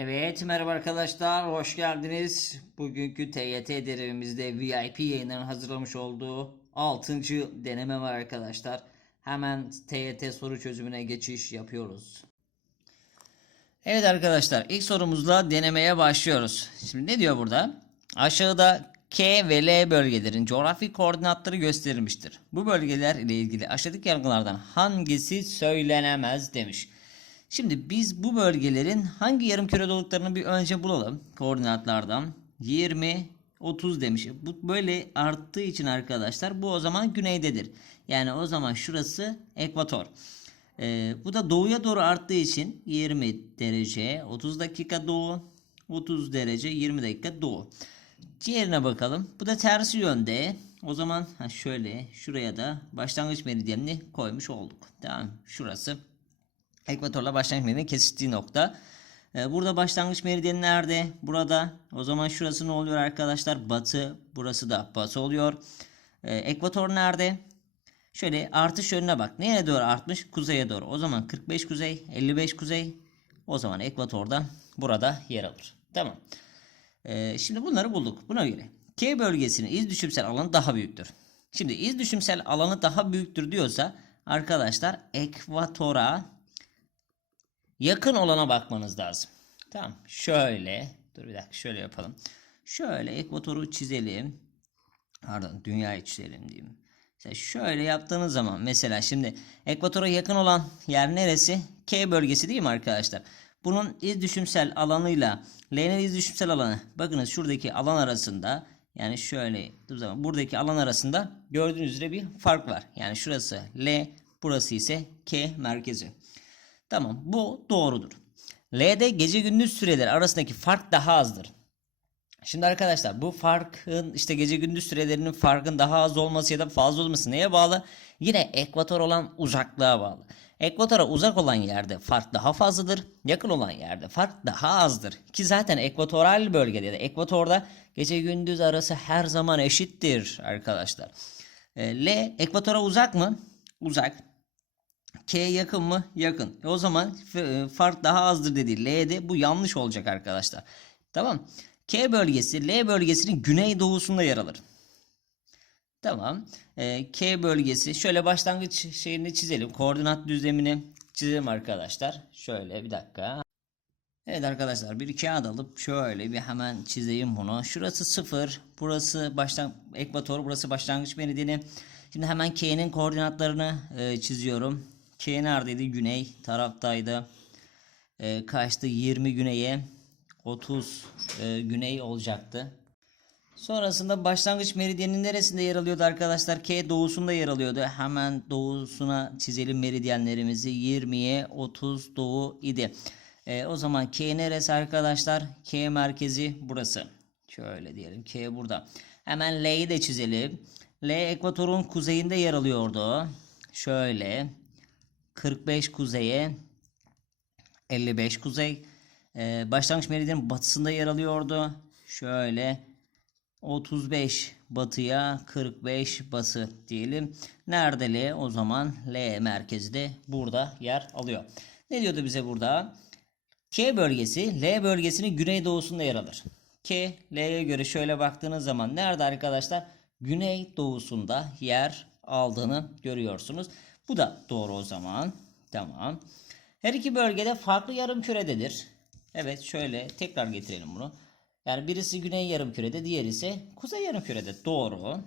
Evet merhaba arkadaşlar hoş geldiniz. Bugünkü TYT denememizde VIP yayınların hazırlamış olduğu 6. deneme var arkadaşlar. Hemen TYT soru çözümüne geçiş yapıyoruz. Evet arkadaşlar ilk sorumuzla denemeye başlıyoruz. Şimdi ne diyor burada? Aşağıda K ve L bölgelerin coğrafi koordinatları gösterilmiştir. Bu bölgeler ile ilgili aşağıdaki yargılardan hangisi söylenemez demiş. Şimdi biz bu bölgelerin hangi yarım kürede olduklarını bir önce bulalım koordinatlardan. 20 30 demiş. Bu böyle arttığı için arkadaşlar bu o zaman güneydedir. Yani o zaman şurası ekvator. Ee, bu da doğuya doğru arttığı için 20 derece 30 dakika doğu 30 derece 20 dakika doğu. Diğerine bakalım. Bu da tersi yönde. O zaman ha şöyle şuraya da başlangıç meridyenini koymuş olduk. Tamam. Şurası ekvatorla başlangıç meridyeni kesiştiği nokta. Ee, burada başlangıç meridyeni nerede? Burada. O zaman şurası ne oluyor arkadaşlar? Batı. Burası da batı oluyor. Ee, ekvator nerede? Şöyle artış yönüne bak. Nereye doğru artmış? Kuzeye doğru. O zaman 45 kuzey, 55 kuzey. O zaman ekvatorda burada yer alır. Tamam. Ee, şimdi bunları bulduk. Buna göre K bölgesinin iz düşümsel alanı daha büyüktür. Şimdi iz düşümsel alanı daha büyüktür diyorsa arkadaşlar ekvatora yakın olana bakmanız lazım. Tamam. Şöyle. Dur bir dakika şöyle yapalım. Şöyle ekvatoru çizelim. Pardon dünyayı çizelim diyeyim. Mesela şöyle yaptığınız zaman mesela şimdi ekvatora yakın olan yer neresi? K bölgesi değil mi arkadaşlar? Bunun iz düşümsel alanıyla L'nin iz düşümsel alanı. Bakınız şuradaki alan arasında yani şöyle dur zaman buradaki alan arasında gördüğünüz üzere bir fark var. Yani şurası L, burası ise K merkezi. Tamam bu doğrudur. L'de gece gündüz süreleri arasındaki fark daha azdır. Şimdi arkadaşlar bu farkın işte gece gündüz sürelerinin farkın daha az olması ya da fazla olması neye bağlı? Yine ekvator olan uzaklığa bağlı. Ekvatora uzak olan yerde fark daha fazladır. Yakın olan yerde fark daha azdır. Ki zaten ekvatoral bölgede ya da ekvatorda gece gündüz arası her zaman eşittir arkadaşlar. E, L ekvatora uzak mı? Uzak. K yakın mı? Yakın. E o zaman f- fark daha azdır dedi. L'de bu yanlış olacak arkadaşlar. Tamam. K bölgesi L bölgesinin güneydoğusunda yer alır. Tamam. Ee, K bölgesi şöyle başlangıç şeyini çizelim. Koordinat düzlemini çizelim arkadaşlar. Şöyle bir dakika. Evet arkadaşlar bir kağıt alıp şöyle bir hemen çizeyim bunu. Şurası 0. Burası baştan ekvator. Burası başlangıç meridyeni. Şimdi hemen K'nin koordinatlarını e, çiziyorum. K neredeydi? Güney taraftaydı. E, kaçtı? 20 güneye. 30 e, güney olacaktı. Sonrasında başlangıç meridyenin neresinde yer alıyordu arkadaşlar? K doğusunda yer alıyordu. Hemen doğusuna çizelim meridyenlerimizi. 20'ye 30 doğu idi. E, o zaman K neresi arkadaşlar? K merkezi burası. Şöyle diyelim K burada. Hemen L'yi de çizelim. L ekvatorun kuzeyinde yer alıyordu. Şöyle 45 kuzeye 55 kuzey. Ee, başlangıç meridyenin batısında yer alıyordu. Şöyle 35 batıya 45 batı diyelim. Nerede L? O zaman L merkezi de burada yer alıyor. Ne diyordu bize burada? K bölgesi L bölgesinin güneydoğusunda yer alır. K L'ye göre şöyle baktığınız zaman nerede arkadaşlar? Güneydoğusunda yer aldığını görüyorsunuz. Bu da doğru o zaman. Tamam. Her iki bölgede farklı yarım kürededir. Evet şöyle tekrar getirelim bunu. Yani birisi güney yarım kürede, diğeri ise kuzey yarım kürede. Doğru.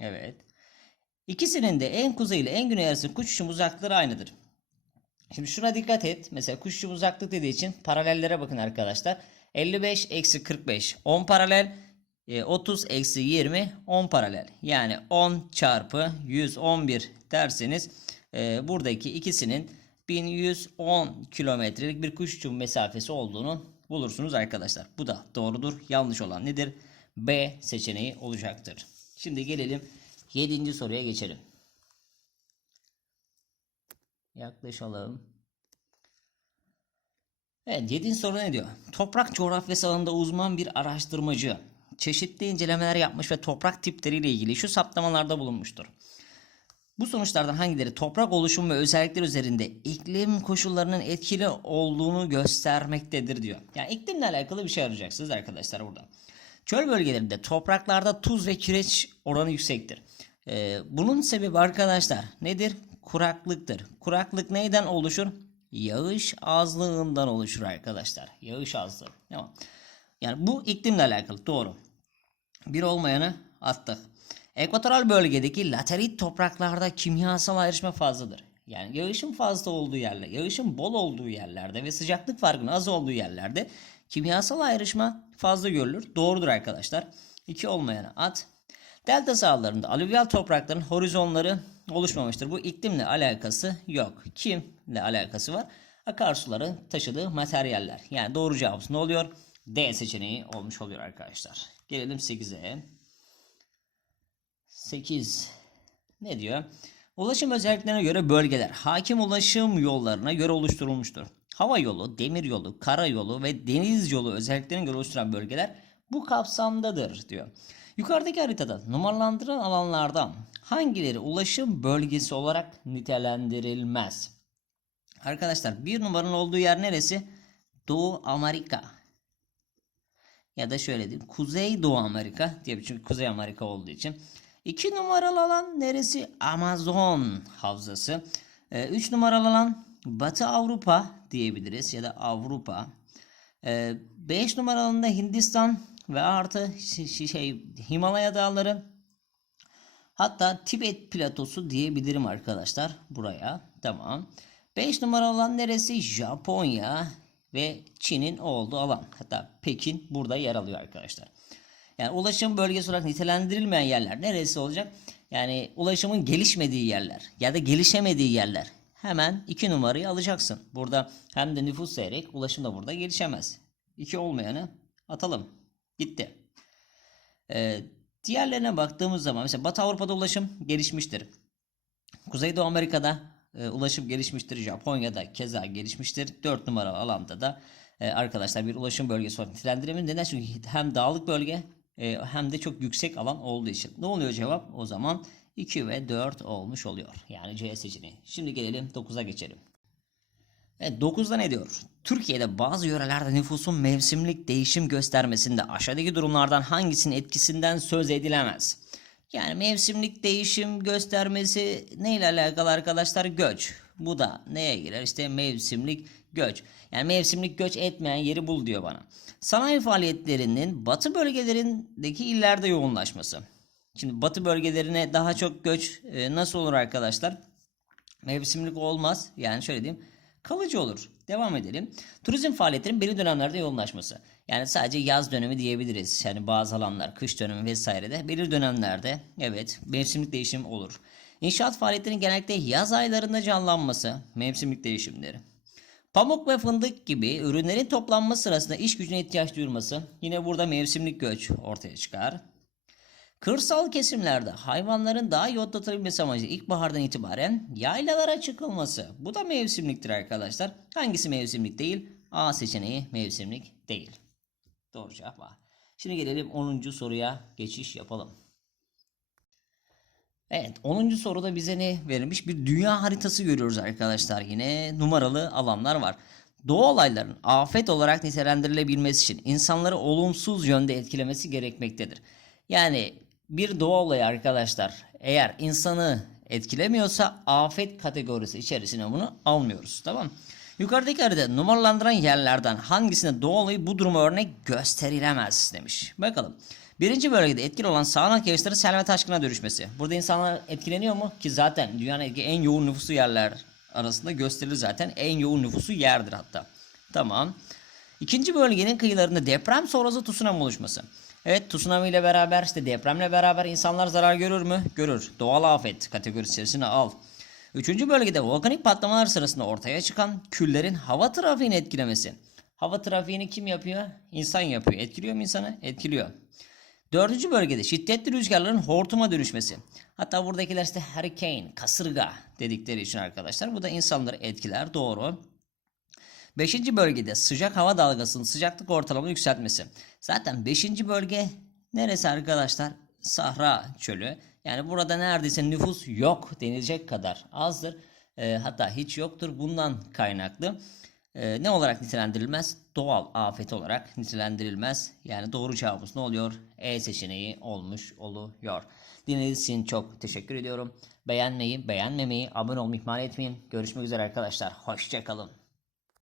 Evet. İkisinin de en kuzey ile en güney arası kuş uçuşum uzaklıkları aynıdır. Şimdi şuna dikkat et. Mesela kuş uçuşum uzaklık dediği için paralellere bakın arkadaşlar. 55 eksi 45 10 paralel. E, 30 eksi 20 10 paralel. Yani 10 çarpı 111 derseniz e, buradaki ikisinin 1110 kilometrelik bir kuş uçumu mesafesi olduğunu bulursunuz arkadaşlar. Bu da doğrudur. Yanlış olan nedir? B seçeneği olacaktır. Şimdi gelelim 7. soruya geçelim. Yaklaşalım. Evet 7. soru ne diyor? Toprak coğrafyası alanında uzman bir araştırmacı çeşitli incelemeler yapmış ve toprak tipleriyle ilgili şu saptamalarda bulunmuştur. Bu sonuçlardan hangileri toprak oluşumu ve özellikler üzerinde iklim koşullarının etkili olduğunu göstermektedir diyor. Yani iklimle alakalı bir şey arayacaksınız arkadaşlar burada. Çöl bölgelerinde topraklarda tuz ve kireç oranı yüksektir. Ee, bunun sebebi arkadaşlar nedir? Kuraklıktır. Kuraklık neyden oluşur? Yağış azlığından oluşur arkadaşlar. Yağış azlığı. Tamam. Yani bu iklimle alakalı doğru. Bir olmayanı attık. Ekvatoral bölgedeki laterit topraklarda kimyasal ayrışma fazladır. Yani yağışın fazla olduğu yerler, yağışın bol olduğu yerlerde ve sıcaklık farkının az olduğu yerlerde kimyasal ayrışma fazla görülür. Doğrudur arkadaşlar. İki olmayanı at. Delta sahalarında alüvyal toprakların horizonları oluşmamıştır. Bu iklimle alakası yok. Kimle alakası var? Akarsuların taşıdığı materyaller. Yani doğru cevabımız ne oluyor? D seçeneği olmuş oluyor arkadaşlar. Gelelim 8'e. 8 ne diyor? Ulaşım özelliklerine göre bölgeler hakim ulaşım yollarına göre oluşturulmuştur. Hava yolu, demir yolu, kara yolu ve deniz yolu özelliklerine göre oluşturan bölgeler bu kapsamdadır diyor. Yukarıdaki haritada numaralandırılan alanlardan hangileri ulaşım bölgesi olarak nitelendirilmez? Arkadaşlar bir numaranın olduğu yer neresi? Doğu Amerika. Ya da şöyle diyeyim. Kuzey Doğu Amerika diye çünkü Kuzey Amerika olduğu için. İki numaralı alan neresi? Amazon havzası. Ee, üç numaralı alan Batı Avrupa diyebiliriz ya da Avrupa. Ee, beş numaralı alanda Hindistan ve artı şey Himalaya dağları. Hatta Tibet platosu diyebilirim arkadaşlar buraya. Tamam. 5 numaralı alan neresi? Japonya ve Çin'in olduğu alan. Hatta Pekin burada yer alıyor arkadaşlar. Yani ulaşım bölgesi olarak nitelendirilmeyen yerler neresi olacak? Yani ulaşımın gelişmediği yerler ya da gelişemediği yerler. Hemen 2 numarayı alacaksın. Burada hem de nüfus seyrek ulaşım da burada gelişemez. 2 olmayanı atalım. Gitti. Ee, diğerlerine baktığımız zaman mesela Batı Avrupa'da ulaşım gelişmiştir. Kuzeydoğu Amerika'da e, ulaşım gelişmiştir. Japonya'da keza gelişmiştir. 4 numaralı alanda da e, arkadaşlar bir ulaşım bölgesi olarak nitelendiremeyiz. Neden? Çünkü hem dağlık bölge e, hem de çok yüksek alan olduğu için. Ne oluyor cevap? O zaman 2 ve 4 olmuş oluyor. Yani C seçeneği. Şimdi gelelim 9'a geçelim. Evet 9'da ne diyor? Türkiye'de bazı yörelerde nüfusun mevsimlik değişim göstermesinde aşağıdaki durumlardan hangisinin etkisinden söz edilemez? Yani mevsimlik değişim göstermesi neyle alakalı arkadaşlar? Göç. Bu da neye girer? İşte mevsimlik göç. Yani mevsimlik göç etmeyen yeri bul diyor bana. Sanayi faaliyetlerinin batı bölgelerindeki illerde yoğunlaşması. Şimdi batı bölgelerine daha çok göç e, nasıl olur arkadaşlar? Mevsimlik olmaz. Yani şöyle diyeyim. Kalıcı olur. Devam edelim. Turizm faaliyetlerinin belli dönemlerde yoğunlaşması. Yani sadece yaz dönemi diyebiliriz. Yani bazı alanlar, kış dönemi vesairede belirli dönemlerde evet mevsimlik değişim olur. İnşaat faaliyetlerinin genellikle yaz aylarında canlanması, mevsimlik değişimleri. Pamuk ve fındık gibi ürünlerin toplanma sırasında iş gücüne ihtiyaç duyulması yine burada mevsimlik göç ortaya çıkar. Kırsal kesimlerde hayvanların daha iyi otlatabilmesi amacıyla ilkbahardan itibaren yaylalara çıkılması. Bu da mevsimliktir arkadaşlar. Hangisi mevsimlik değil? A seçeneği mevsimlik değil. Doğru cevap A. Şimdi gelelim 10. soruya geçiş yapalım. Evet 10. soruda bize ne verilmiş? Bir dünya haritası görüyoruz arkadaşlar. Yine numaralı alanlar var. Doğu olayların afet olarak nitelendirilebilmesi için insanları olumsuz yönde etkilemesi gerekmektedir. Yani bir doğa olayı arkadaşlar eğer insanı etkilemiyorsa afet kategorisi içerisine bunu almıyoruz. Tamam Yukarıdaki haritada numaralandıran yerlerden hangisinde doğa olayı bu duruma örnek gösterilemez demiş. Bakalım. Birinci bölgede etkili olan sağanak yağışların sel ve taşkına dönüşmesi. Burada insanlar etkileniyor mu? Ki zaten dünyanın en yoğun nüfusu yerler arasında gösterilir zaten. En yoğun nüfusu yerdir hatta. Tamam. İkinci bölgenin kıyılarında deprem sonrası tsunami oluşması. Evet tsunami ile beraber işte depremle beraber insanlar zarar görür mü? Görür. Doğal afet kategorisi içerisine al. Üçüncü bölgede volkanik patlamalar sırasında ortaya çıkan küllerin hava trafiğini etkilemesi. Hava trafiğini kim yapıyor? İnsan yapıyor. Etkiliyor mu insanı? Etkiliyor. Dördüncü bölgede şiddetli rüzgarların hortuma dönüşmesi. Hatta buradakiler işte hurricane, kasırga dedikleri için arkadaşlar. Bu da insanları etkiler. Doğru. Beşinci bölgede sıcak hava dalgasının sıcaklık ortalamanı yükseltmesi. Zaten beşinci bölge neresi arkadaşlar? Sahra çölü. Yani burada neredeyse nüfus yok denilecek kadar azdır. E, hatta hiç yoktur. Bundan kaynaklı e, ne olarak nitelendirilmez? Doğal afet olarak nitelendirilmez. Yani doğru cevabımız ne oluyor? E seçeneği olmuş oluyor. Dinlediğiniz için çok teşekkür ediyorum. Beğenmeyi, beğenmemeyi, abone olmayı ihmal etmeyin. Görüşmek üzere arkadaşlar. Hoşçakalın.